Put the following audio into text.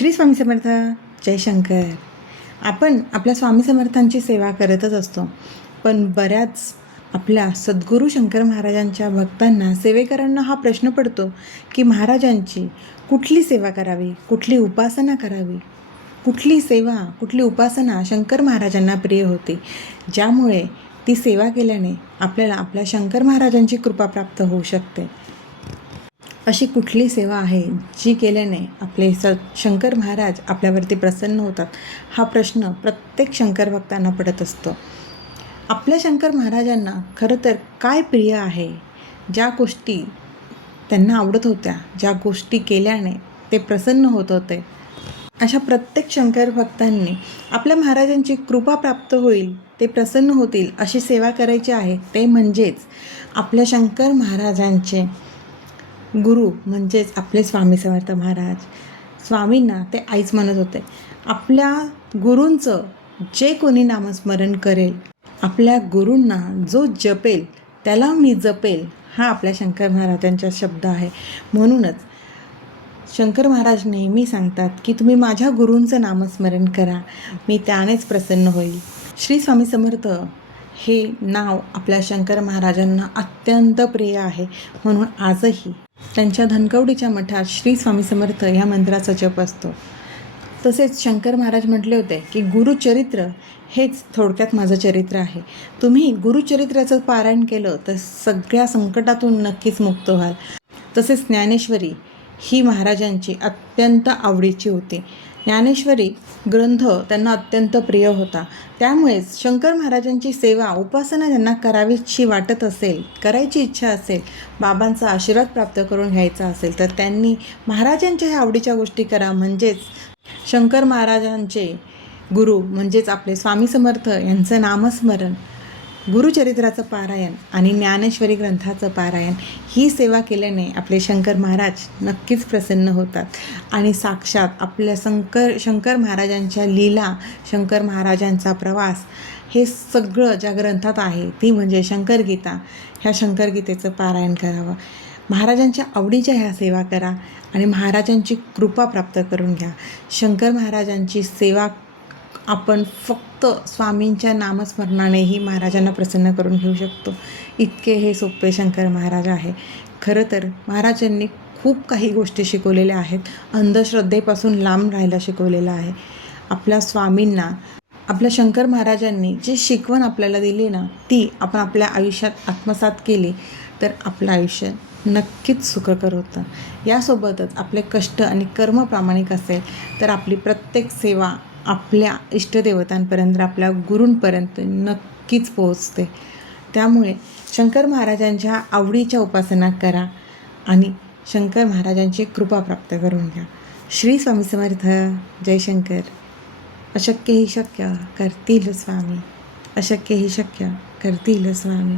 श्री स्वामी समर्थ. जय शंकर. आपण आपल्या स्वामी समर्थांची सेवा करतच असतो, पण बऱ्याच आपल्या सद्गुरू शंकर महाराजांच्या भक्तांना, सेवेकरांना हा प्रश्न पडतो की महाराजांची कुठली सेवा करावी, कुठली उपासना करावी, कुठली सेवा, कुठली उपासना शंकर महाराजांना प्रिय होती, ज्यामुळे ती सेवा केल्याने आपल्याला आपल्या शंकर महाराजांची कृपा प्राप्त होऊ शकते. अशी कुठली सेवा आहे जी केल्याने आपले शंकर महाराज आपल्यावरती प्रसन्न होतात, हा प्रश्न प्रत्येक शंकर भक्तांना पडत असतो. आपल्या शंकर महाराजांना खरं तर काय प्रिय आहे, ज्या गोष्टी त्यांना आवडत होत्या, ज्या गोष्टी केल्याने ते प्रसन्न होत होते, अशा प्रत्येक शंकर भक्तांनी आपल्या महाराजांची कृपा प्राप्त होईल, ते प्रसन्न होतील अशी सेवा करायची आहे. ते म्हणजेच आपल्या शंकर महाराजांचे गुरु म्हणजेच आपले स्वामी समर्थ महाराज. स्वामींना ते आईच म्हणत होते. आपल्या गुरूंचं जे कोणी नामस्मरण करेल, आपल्या गुरूंना जो जपेल त्याला मी जपेल, हा आपल्या शंकर महाराजांचा शब्द आहे. म्हणूनच शंकर महाराज नेहमी सांगतात की तुम्ही माझ्या गुरूंचं नामस्मरण करा, मी त्यानेच प्रसन्न होईल. श्री स्वामी समर्थ हे नाव आपल्या शंकर महाराजांना अत्यंत प्रिय आहे. म्हणून आजही त्यांच्या धनकवडीच्या मठात श्री स्वामी समर्थ ह्या मंत्राचा जप असतो. तसेच शंकर महाराज म्हटले होते की गुरुचरित्र हेच थोडक्यात माझं चरित्र आहे. तुम्ही गुरुचरित्राचं पारायण केलं तर सगळ्या संकटातून नक्कीच मुक्त व्हाल. तसेच ज्ञानेश्वरी ही महाराजांची अत्यंत आवडीची होती. ज्ञानेश्वरी ग्रंथ त्यांना अत्यंत प्रिय होता. त्यामुळेच शंकर महाराजांची सेवा, उपासना ज्यांना करावीशी वाटत असेल, करायची इच्छा असेल, बाबांचा आशीर्वाद प्राप्त करून घ्यायचा असेल, तर त्यांनी महाराजांच्या ह्या आवडीच्या गोष्टी करा. म्हणजेच शंकर महाराजांचे गुरु म्हणजेच आपले स्वामी समर्थ यांचं नामस्मरण, गुरुचरित्राचं पारायण आणि ज्ञानेश्वरी ग्रंथाचं पारायण ही सेवा केल्याने आपले शंकर महाराज नक्कीच प्रसन्न होतात. आणि साक्षात आपल्या शंकर महाराजांच्या लीला, शंकर महाराजांचा प्रवास हे सगळं ज्या ग्रंथात आहे ती म्हणजे शंकरगीता. ह्या शंकरगीतेचं पारायण करावं. महाराजांच्या आवडीच्या ह्या सेवा करा आणि महाराजांची कृपा प्राप्त करून घ्या. शंकर महाराजांची सेवा आपण फक्त स्वामींच्या नामस्मरणानेही महाराजांना प्रसन्न करून घेऊ शकतो. इतके हे सोपे शंकर महाराज आहे. खरं तर महाराजांनी खूप काही गोष्टी शिकवलेल्या आहेत. अंधश्रद्धेपासून लांब राहायला शिकवलेलं आहे. आपल्या स्वामींना, आपल्या शंकर महाराजांनी जी शिकवण आपल्याला दिली ना, ती आपण आपल्या आयुष्यात आत्मसात केली तर आपलं आयुष्य नक्कीच सुखकर होतं. यासोबतच आपले कष्ट आणि कर्म प्रामाणिक असेल तर आपली प्रत्येक सेवा आपल्या इष्टदेवतांपर्यंत, आपल्या गुरूंपर्यंत नक्कीच पोहोचते. त्यामुळे शंकर महाराजांच्या आवडीच्या उपासना करा आणि शंकर महाराजांची कृपा प्राप्त करून घ्या. श्री स्वामी समर्थ. जय शंकर. अशक्य ही शक्य करतील स्वामी, अशक्य ही शक्य करतील स्वामी.